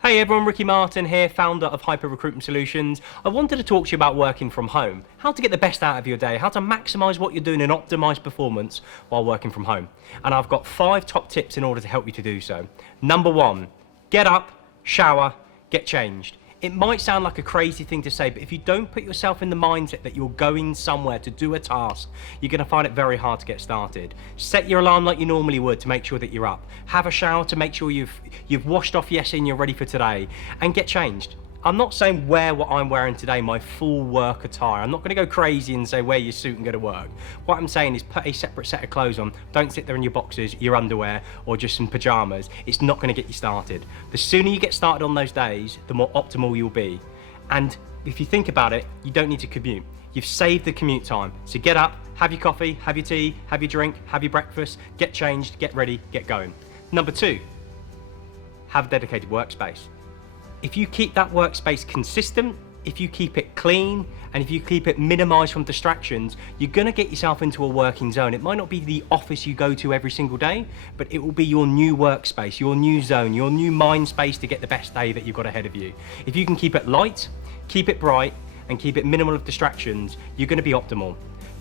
Hey everyone, Ricky Martin here, founder of Hyper Recruitment Solutions. I wanted to talk to you about working from home, how to get the best out of your day, how to maximise what you're doing and optimise performance while working from home. And I've got 5 top tips in order to help you to do so. Number 1, get up, shower, get changed. It might sound like a crazy thing to say, but if you don't put yourself in the mindset that you're going somewhere to do a task, you're going to find it very hard to get started. Set your alarm like you normally would to make sure that you're up. Have a shower to make sure you've washed off yesterday and you're ready for today, and get changed. I'm not saying wear what I'm wearing today, my full work attire. I'm not going to go crazy and say wear your suit and go to work. What I'm saying is put a separate set of clothes on. Don't sit there in your boxers, your underwear, or just some pajamas. It's not going to get you started. The sooner you get started on those days, the more optimal you'll be. And if you think about it, you don't need to commute. You've saved the commute time. So get up, have your coffee, have your tea, have your drink, have your breakfast, get changed, get ready, get going. Number 2, have a dedicated workspace. If you keep that workspace consistent, if you keep it clean, and if you keep it minimized from distractions, you're gonna get yourself into a working zone. It might not be the office you go to every single day, but it will be your new workspace, your new zone, your new mind space to get the best day that you've got ahead of you. If you can keep it light, keep it bright, and keep it minimal of distractions, you're gonna be optimal.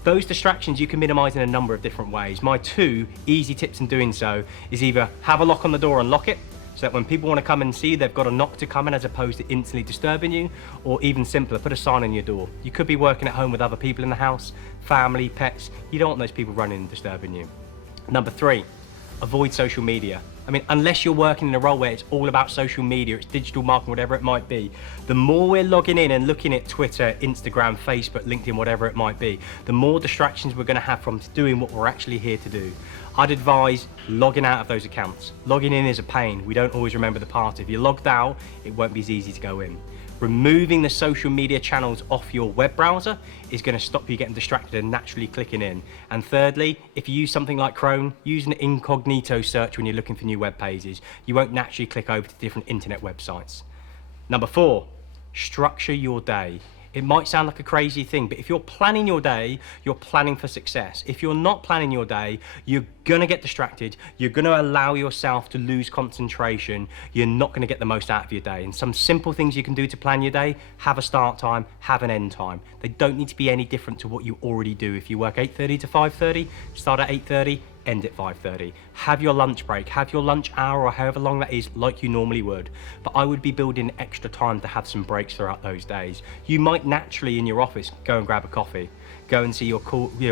Those distractions you can minimize in a number of different ways. My 2 easy tips in doing so is either have a lock on the door and lock it, so that when people want to come and see, they've got a knock to come in as opposed to instantly disturbing you, or even simpler, put a sign on your door. You could be working at home with other people in the house, family, pets. You don't want those people running and disturbing you. Number 3, avoid social media. I mean, unless you're working in a role where it's all about social media, it's digital marketing, whatever it might be, the more we're logging in and looking at Twitter, Instagram, Facebook, LinkedIn, whatever it might be, the more distractions we're going to have from doing what we're actually here to do. I'd advise logging out of those accounts. Logging in is a pain. We don't always remember the part. If you're logged out, it won't be as easy to go in. Removing the social media channels off your web browser is going to stop you getting distracted and naturally clicking in. And thirdly, if you use something like Chrome, use an incognito search when you're looking for new web pages. You won't naturally click over to different internet websites. Number 4, structure your day. It might sound like a crazy thing, but if you're planning your day, you're planning for success. If you're not planning your day, you're gonna get distracted. You're gonna allow yourself to lose concentration. You're not gonna get the most out of your day. And some simple things you can do to plan your day: have a start time, have an end time. They don't need to be any different to what you already do. If you work 8:30 to 5:30, start at 8:30, end at 5:30. Have your lunch break, have your lunch hour or however long that is, like you normally would. But I would be building extra time to have some breaks throughout those days. You might naturally in your office go and grab a coffee, go and see your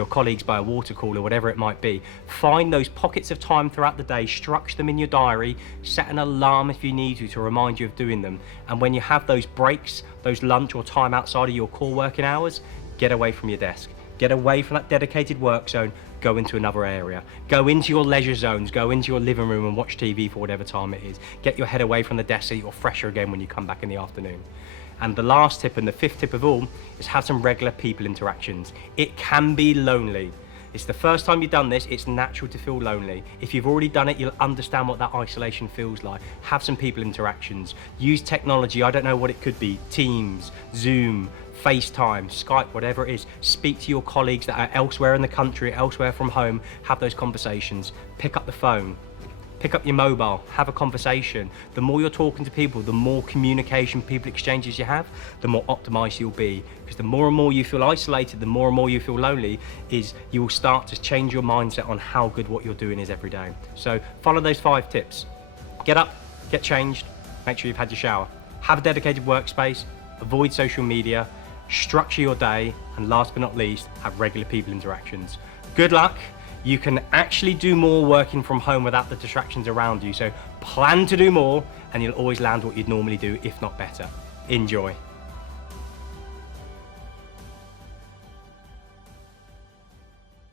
colleagues by a water cooler, whatever it might be. Find those pockets of time throughout the day, structure them in your diary, set an alarm if you need to remind you of doing them. And when you have those breaks, those lunch or time outside of your core working hours, get away from your desk. Get away from that dedicated work zone, go into another area. Go into your leisure zones, go into your living room and watch TV for whatever time it is. Get your head away from the desk so you're fresher again when you come back in the afternoon. And the last tip, and the 5th tip of all, is have some regular people interactions. It can be lonely. It's the first time you've done this, it's natural to feel lonely. If you've already done it, you'll understand what that isolation feels like. Have some people interactions. Use technology, I don't know what it could be, Teams, Zoom, FaceTime, Skype, whatever it is. Speak to your colleagues that are elsewhere in the country, elsewhere from home. Have those conversations. Pick up the phone. Pick up your mobile, have a conversation. The more you're talking to people, the more communication, people exchanges you have, the more optimized you'll be. Because the more and more you feel isolated, the more and more you feel lonely, is you will start to change your mindset on how good what you're doing is every day. So follow those 5 tips. Get up, get changed, make sure you've had your shower. Have a dedicated workspace, avoid social media, structure your day, and last but not least, have regular people interactions. Good luck. You can actually do more working from home without the distractions around you. So plan to do more and you'll always land what you'd normally do, if not better. Enjoy.